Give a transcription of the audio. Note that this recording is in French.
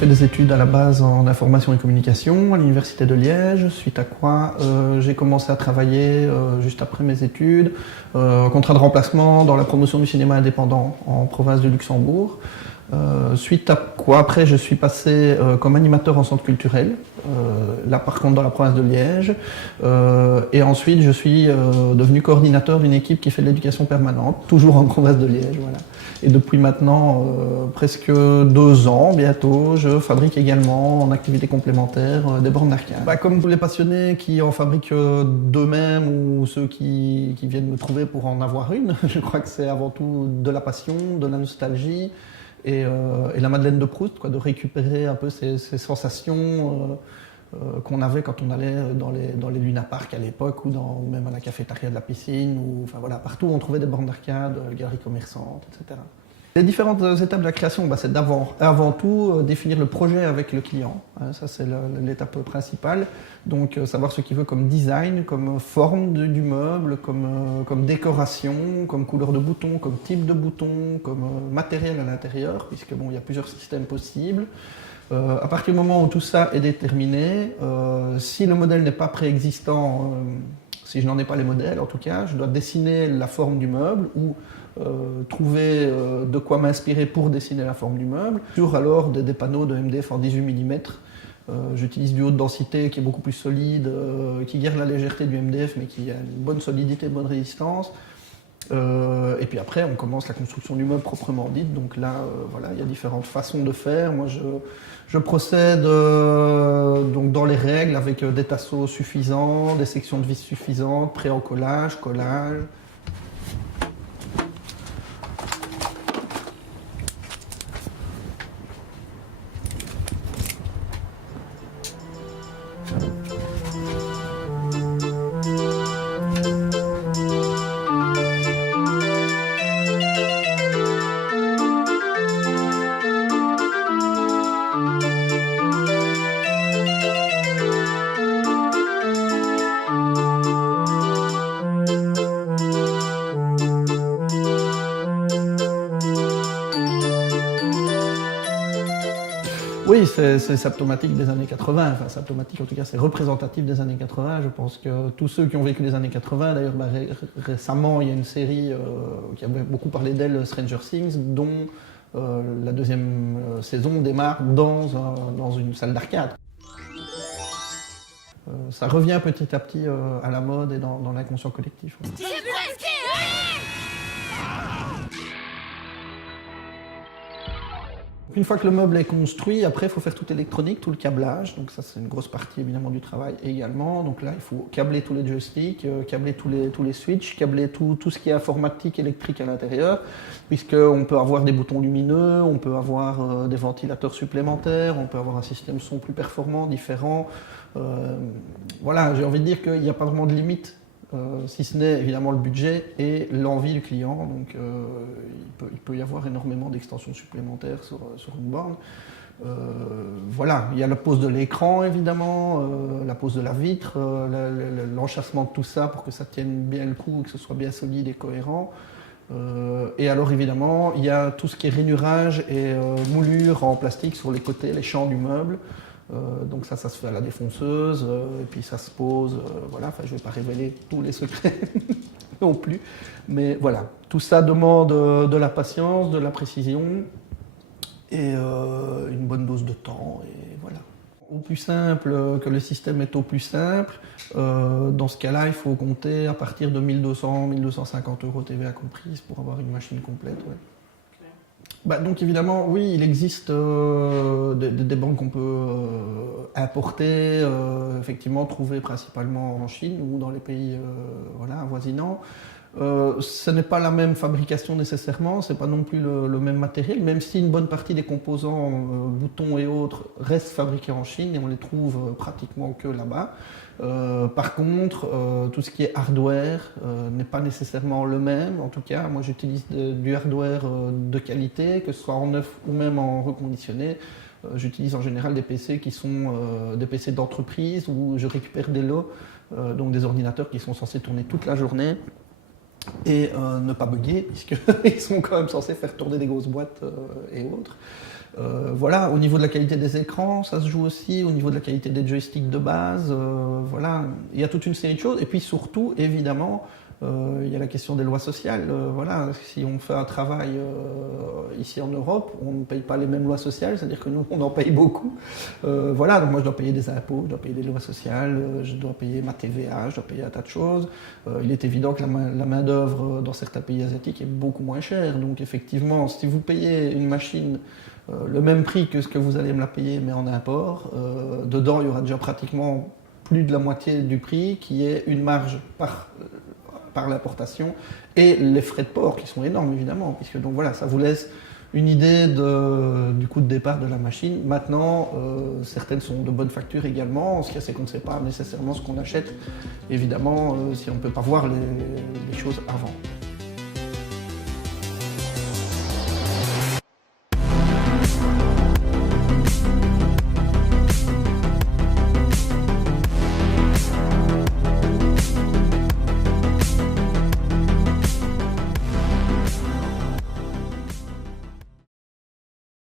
fait des études à la base en information et communication à l'université de Liège, suite à quoi j'ai commencé à travailler juste après mes études, contrat de remplacement dans la promotion du cinéma indépendant en province du Luxembourg. Suite à quoi après je suis passé comme animateur en centre culturel, là par contre dans la province de Liège, et ensuite je suis devenu coordinateur d'une équipe qui fait de l'éducation permanente, toujours en province de Liège, voilà. Et depuis maintenant presque 2 ans bientôt, je fabrique également en activité complémentaire des bornes d'arcade. Comme tous les passionnés qui en fabriquent d'eux-mêmes ou ceux qui viennent me trouver pour en avoir une, je crois que c'est avant tout de la passion, de la nostalgie et la Madeleine de Proust, quoi, de récupérer un peu ces sensations qu'on avait quand on allait dans les Luna Park à l'époque ou même à la cafétéria de la piscine, ou enfin voilà, partout où on trouvait des bornes d'arcade, galeries commerçantes, etc. Les différentes étapes de la création, c'est avant tout définir le projet avec le client. Ça, c'est l'étape principale. Donc, savoir ce qu'il veut comme design, comme forme du meuble, comme décoration, comme couleur de bouton, comme type de bouton, comme matériel à l'intérieur, puisque bon, il y a plusieurs systèmes possibles. À partir du moment où tout ça est déterminé, si le modèle n'est pas préexistant, si je n'en ai pas les modèles en tout cas, je dois dessiner la forme du meuble ou trouver de quoi m'inspirer pour dessiner la forme du meuble. Sur alors des panneaux de MDF en 18 mm. J'utilise du haute densité qui est beaucoup plus solide, qui garde la légèreté du MDF mais qui a une bonne solidité, une bonne résistance. Et puis après, on commence la construction du meuble proprement dite. Donc là, voilà, il y a différentes façons de faire. Moi, je procède donc dans les règles avec des tasseaux suffisants, des sections de vis suffisantes, pré-encollage, collage. Oui, c'est symptomatique des années 80, enfin symptomatique en tout cas, c'est représentatif des années 80. Je pense que tous ceux qui ont vécu les années 80, d'ailleurs récemment il y a une série qui a beaucoup parlé d'elle, Stranger Things, dont la deuxième saison démarre dans une salle d'arcade. Ça revient petit à petit à la mode et dans l'inconscient collectif. Ouais. Une fois que le meuble est construit, après il faut faire toute l'électronique, tout le câblage, donc ça c'est une grosse partie évidemment du travail également. Donc là il faut câbler tous les joysticks, câbler tous les switches, câbler tout ce qui est informatique, électrique à l'intérieur, puisqu'on peut avoir des boutons lumineux, on peut avoir des ventilateurs supplémentaires, on peut avoir un système son plus performant, différent. Voilà, j'ai envie de dire qu'il n'y a pas vraiment de limite. Si ce n'est évidemment le budget et l'envie du client. Donc il peut y avoir énormément d'extensions supplémentaires sur une borne. Voilà, il y a la pose de l'écran évidemment, la pose de la vitre, l'enchâssement de tout ça pour que ça tienne bien le coup, que ce soit bien solide et cohérent. Et alors évidemment, il y a tout ce qui est rainurage et moulure en plastique sur les côtés, les champs du meuble. Donc ça se fait à la défonceuse, et puis ça se pose, voilà, enfin je ne vais pas révéler tous les secrets non plus, mais voilà, tout ça demande de la patience, de la précision, et une bonne dose de temps, et voilà. Au plus simple, que le système est au plus simple, dans ce cas-là, il faut compter à partir de 1200-1250 € TVA comprise pour avoir une machine complète. Ouais. Donc évidemment, oui, il existe des banques qu'on peut importer, effectivement trouver principalement en Chine ou dans les pays voilà, avoisinants. Ce n'est pas la même fabrication nécessairement, c'est pas non plus le même matériel, même si une bonne partie des composants, boutons et autres, restent fabriqués en Chine et on les trouve pratiquement que là-bas. Par contre, tout ce qui est hardware n'est pas nécessairement le même. En tout cas, moi j'utilise du hardware de qualité, que ce soit en neuf ou même en reconditionné. J'utilise en général des PC qui sont des PC d'entreprise où je récupère des lots, donc des ordinateurs qui sont censés tourner toute la journée. et ne pas bugger, puisqu'ils sont quand même censés faire tourner des grosses boîtes et autres. Voilà, au niveau de la qualité des écrans, ça se joue aussi, au niveau de la qualité des joysticks de base, voilà, il y a toute une série de choses. Et puis surtout, évidemment, il y a la question des lois sociales. Voilà, si on fait un travail ici en Europe, on ne paye pas les mêmes lois sociales, c'est-à-dire que nous, on en paye beaucoup. Voilà, donc moi, je dois payer des impôts, je dois payer des lois sociales, je dois payer ma TVA, je dois payer un tas de choses. Il est évident que la main-d'œuvre dans certains pays asiatiques est beaucoup moins chère. Donc effectivement, si vous payez une machine le même prix que ce que vous allez me la payer, mais en import, dedans, il y aura déjà pratiquement plus de la moitié du prix qui est une marge par l'importation et les frais de port qui sont énormes évidemment, puisque donc voilà, ça vous laisse une idée du coût de départ de la machine. Maintenant, certaines sont de bonne facture également, ce qu'il y a c'est qu'on ne sait pas nécessairement ce qu'on achète, évidemment, si on ne peut pas voir les choses avant.